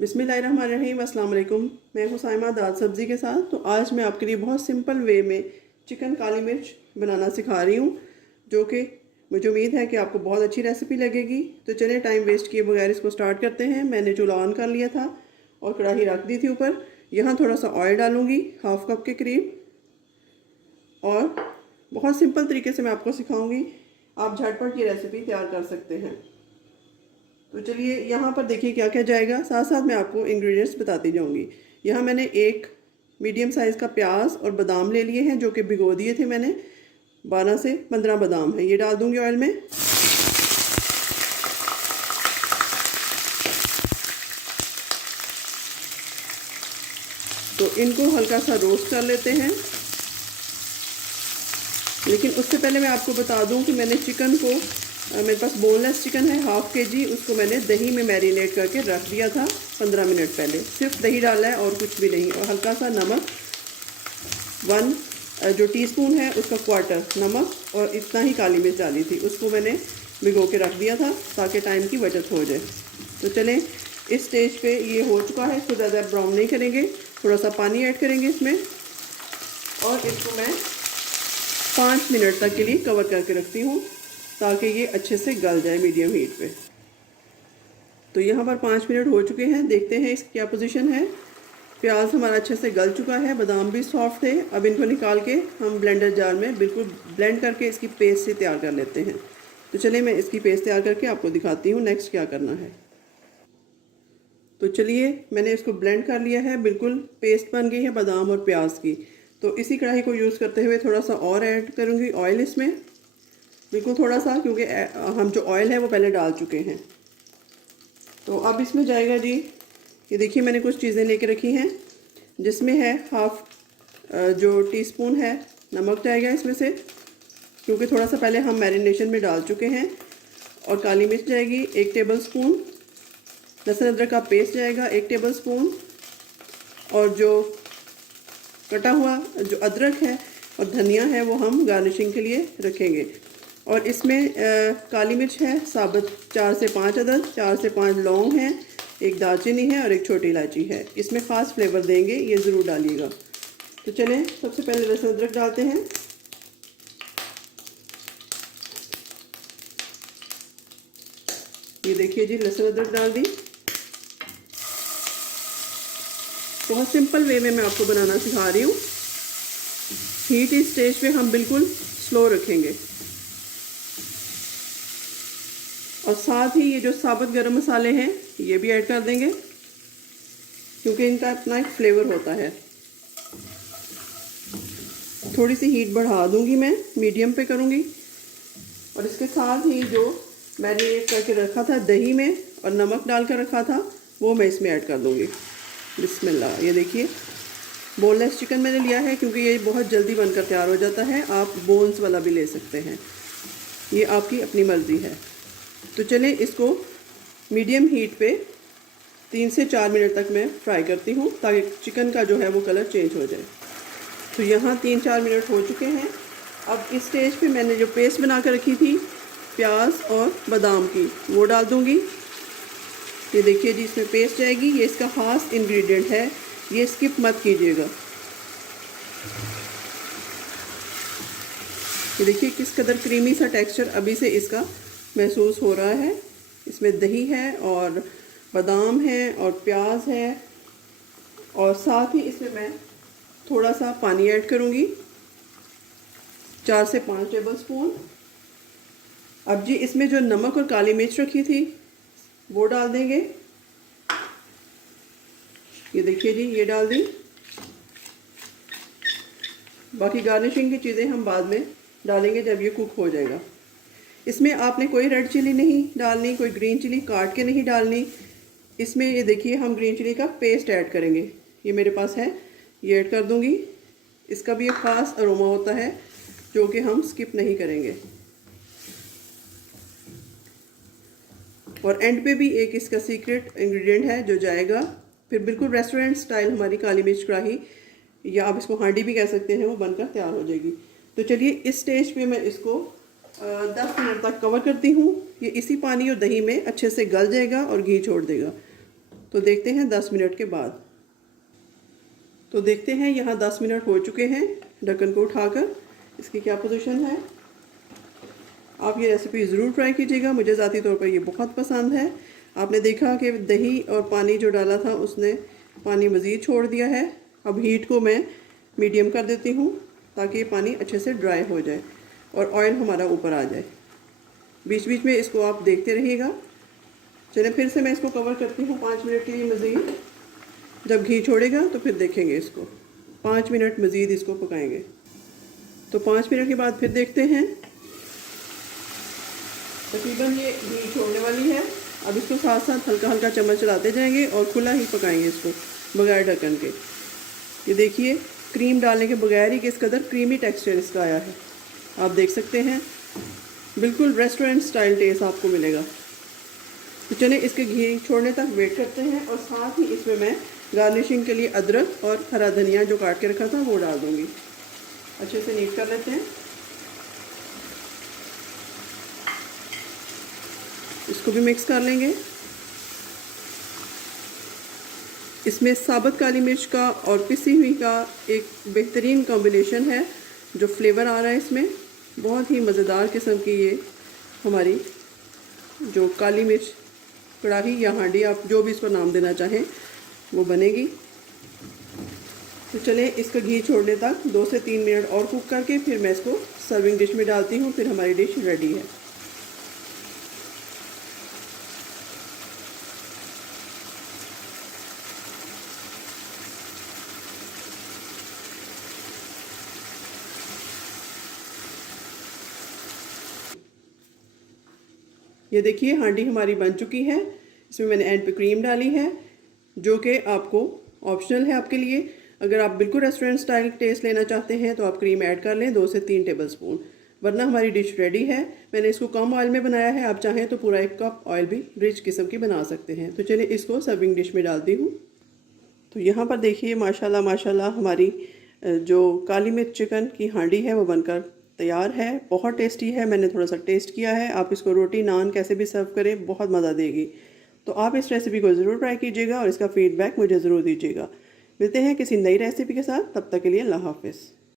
बिस्मिल्लाहिर्रहमानिर्रहीम, अस्सलाम वालेकुम। मैं हूं साइमा दाल सब्ज़ी के साथ। तो आज मैं आपके लिए बहुत सिंपल वे में चिकन काली मिर्च बनाना सिखा रही हूं, जो कि मुझे उम्मीद है कि आपको बहुत अच्छी रेसिपी लगेगी। तो चलिए टाइम वेस्ट किए बगैर इसको स्टार्ट करते हैं। मैंने चूल्हा ऑन कर लिया था और कढ़ाई रख दी थी ऊपर। यहाँ थोड़ा सा ऑयल डालूँगी, हाफ़ कप के करीब, और बहुत सिंपल तरीके से मैं आपको सिखाऊँगी। आप झटपट ये रेसिपी तैयार कर सकते हैं। तो चलिए यहाँ पर देखिए क्या क्या जाएगा, साथ साथ मैं आपको इंग्रेडिएंट्स बताती जाऊँगी। यहाँ मैंने एक मीडियम साइज़ का प्याज और बादाम ले लिए हैं, जो कि भिगो दिए थे मैंने। 12 से 15 बादाम है, ये डाल दूँगी ऑयल में। तो इनको हल्का सा रोस्ट कर लेते हैं। लेकिन उससे पहले मैं आपको बता दूं कि मैंने चिकन को, मेरे पास बोनलेस चिकन है 1/2 kg, उसको मैंने दही में मैरिनेट करके रख दिया था 15 मिनट पहले। सिर्फ दही डाला है और कुछ भी नहीं, और हल्का सा नमक, 1 जो टीस्पून है उसका 1/4 नमक, और इतना ही काली मिर्च डाली थी, उसको मैंने भिगो के रख दिया था ताकि टाइम की बचत हो जाए। तो चलें, इस स्टेज पे ये हो चुका है। इसको ज़्यादा ब्राउन नहीं करेंगे, थोड़ा सा पानी ऐड करेंगे इसमें, और इसको मैं 5 मिनट तक के लिए कवर करके रखती हूँ ताकि ये अच्छे से गल जाए मीडियम हीट पे। तो यहाँ पर 5 मिनट हो चुके हैं। देखते हैं इसकी क्या पोजीशन है। प्याज हमारा अच्छे से गल चुका है, बादाम भी सॉफ्ट थे। अब इनको निकाल के हम ब्लेंडर जार में बिल्कुल ब्लेंड करके इसकी पेस्ट से तैयार कर लेते हैं। तो चलिए मैं इसकी पेस्ट तैयार करके आपको दिखाती हूँ नेक्स्ट क्या करना है। तो चलिए मैंने इसको ब्लेंड कर लिया है, बिल्कुल पेस्ट बन गई है बादाम और प्याज की। तो इसी कढ़ाई को यूज़ करते हुए थोड़ा सा और ऐड करूँगी ऑयल इसमें, बिल्कुल थोड़ा सा, क्योंकि हम जो ऑयल है वो पहले डाल चुके हैं। तो अब इसमें जाएगा जी, ये देखिए मैंने कुछ चीज़ें लेके रखी हैं, जिसमें है 1/2 जो टीस्पून है नमक जाएगा इसमें से, क्योंकि थोड़ा सा पहले हम मैरिनेशन में डाल चुके हैं। और काली मिर्च जाएगी 1 टेबल स्पून, लहसुन अदरक का पेस्ट जाएगा 1 टेबल स्पून, और जो कटा हुआ जो अदरक है और धनिया है वो हम गार्निशिंग के लिए रखेंगे। और इसमें काली मिर्च है साबुत 4 से 5 अदद, 4 से 5 लौंग हैं, 1 दालचीनी है और 1 छोटी इलायची है। इसमें ख़ास फ्लेवर देंगे, ये ज़रूर डालिएगा। तो चलें, सबसे पहले लहसुन अदरक डालते हैं। ये देखिए जी, लहसुन अदरक डाल दी। बहुत सिंपल वे में मैं आपको बनाना सिखा रही हूँ। हीट इस स्टेज पे हम बिल्कुल स्लो रखेंगे, और साथ ही ये जो साबुत गरम मसाले हैं ये भी ऐड कर देंगे, क्योंकि इनका अपना एक फ्लेवर होता है। थोड़ी सी हीट बढ़ा दूंगी मैं, मीडियम पे करूँगी। और इसके साथ ही जो मैरिनेट करके रखा था दही में और नमक डाल कर रखा था, वो मैं इसमें ऐड कर दूँगी। बिस्मिल्लाह। ये देखिए, बोनलेस चिकन मैंने लिया है क्योंकि ये बहुत जल्दी बनकर तैयार हो जाता है। आप बोन्स वाला भी ले सकते हैं, ये आपकी अपनी मर्ज़ी है। तो चलें, इसको मीडियम हीट पे 3 से 4 मिनट तक मैं फ्राई करती हूँ, ताकि चिकन का जो है वो कलर चेंज हो जाए। तो यहाँ 3-4 मिनट हो चुके हैं। अब इस स्टेज पे मैंने जो पेस्ट बना कर रखी थी प्याज और बादाम की, वो डाल दूँगी। ये देखिए जी, इसमें पेस्ट जाएगी। ये इसका ख़ास इंग्रेडिएंट है, ये स्किप मत कीजिएगा। ये देखिए किस कदर क्रीमी सा टेक्सचर अभी से इसका महसूस हो रहा है। इसमें दही है और बादाम है और प्याज है, और साथ ही इसमें मैं थोड़ा सा पानी ऐड करूँगी, 4 से 5 टेबल स्पून। अब जी इसमें जो नमक और काली मिर्च रखी थी वो डाल देंगे। ये देखिए जी, ये डाल दी। बाकी गार्निशिंग की चीज़ें हम बाद में डालेंगे जब ये कुक हो जाएगा। इसमें आपने कोई रेड चिली नहीं डालनी, कोई ग्रीन चिली काट के नहीं डालनी। इसमें ये देखिए हम ग्रीन चिली का पेस्ट ऐड करेंगे, ये मेरे पास है, ये ऐड कर दूंगी। इसका भी एक ख़ास अरोमा होता है जो कि हम स्किप नहीं करेंगे। और एंड पे भी एक इसका सीक्रेट इंग्रेडिएंट है जो जाएगा, फिर बिल्कुल रेस्टोरेंट स्टाइल हमारी काली मिर्च कढ़ाई, या आप इसको हांडी भी कह सकते हैं, वो बनकर तैयार हो जाएगी। तो चलिए इस स्टेज पे मैं इसको 10 मिनट तक कवर करती हूँ। ये इसी पानी और दही में अच्छे से गल जाएगा और घी छोड़ देगा। तो देखते हैं 10 मिनट के बाद। तो देखते हैं यहाँ 10 मिनट हो चुके हैं। ढक्कन को उठाकर इसकी क्या पोजीशन है। आप ये रेसिपी ज़रूर ट्राई कीजिएगा, मुझे ज़ाती तौर पर ये बहुत पसंद है। आपने देखा कि दही और पानी जो डाला था उसने पानी मज़ीद छोड़ दिया है। अब हीट को मैं मीडियम कर देती हूँ ताकि पानी अच्छे से ड्राई हो जाए और ऑयल हमारा ऊपर आ जाए। बीच बीच में इसको आप देखते रहिएगा। चलिए फिर से मैं इसको कवर करती हूँ 5 मिनट के लिए मज़ीद। जब घी छोड़ेगा तो फिर देखेंगे इसको। 5 मिनट मज़ीद इसको पकाएंगे। तो 5 मिनट के बाद फिर देखते हैं। तकरीबन ये घी छोड़ने वाली है। अब इसको साथ साथ हल्का हल्का चम्मच चलाते जाएंगे और खुला ही पकाएंगे इसको बगैर ढक्कन के। ये देखिए क्रीम डालने के बगैर ही किस कदर क्रीमी टेक्सचर इसका आया है। आप देख सकते हैं बिल्कुल रेस्टोरेंट स्टाइल टेस्ट आपको मिलेगा। तो चलिए इसके घी छोड़ने तक वेट करते हैं और साथ ही इसमें मैं गार्निशिंग के लिए अदरक और हरा धनिया जो काट के रखा था वो डाल दूँगी। अच्छे से नीट कर लेते हैं। इसको भी मिक्स कर लेंगे। इसमें साबुत काली मिर्च का और पिसी हुई का एक बेहतरीन कॉम्बिनेशन है। जो फ्लेवर आ रहा है इसमें बहुत ही मज़ेदार किस्म की ये हमारी जो काली मिर्च कढ़ाई या हांडी, आप जो भी इसको नाम देना चाहें, वो बनेगी। तो चलिए इसका घी छोड़ने तक 2 से 3 मिनट और कुक करके फिर मैं इसको सर्विंग डिश में डालती हूँ। फिर हमारी डिश रेडी है। ये देखिए हांडी हमारी बन चुकी है। इसमें मैंने एंड पे क्रीम डाली है जो कि आपको ऑप्शनल है आपके लिए। अगर आप बिल्कुल रेस्टोरेंट स्टाइल टेस्ट लेना चाहते हैं तो आप क्रीम ऐड कर लें 2 से 3 टेबलस्पून, वरना हमारी डिश रेडी है। मैंने इसको कम ऑयल में बनाया है। आप चाहें तो पूरा 1 कप ऑयल भी रिच किस्म की बना सकते हैं। तो चलिए इसको सर्विंग डिश में डालती हूँ। तो यहाँ पर देखिए माशाल्लाह माशाल्लाह हमारी जो काली मिर्च चिकन की हांडी है वो बनकर तैयार है। बहुत टेस्टी है। मैंने थोड़ा सा टेस्ट किया है। आप इसको रोटी नान कैसे भी सर्व करें, बहुत मज़ा देगी। तो आप इस रेसिपी को ज़रूर ट्राई कीजिएगा और इसका फीडबैक मुझे ज़रूर दीजिएगा। मिलते हैं किसी नई रेसिपी के साथ। तब तक के लिए अल्लाह हाफ़िज़।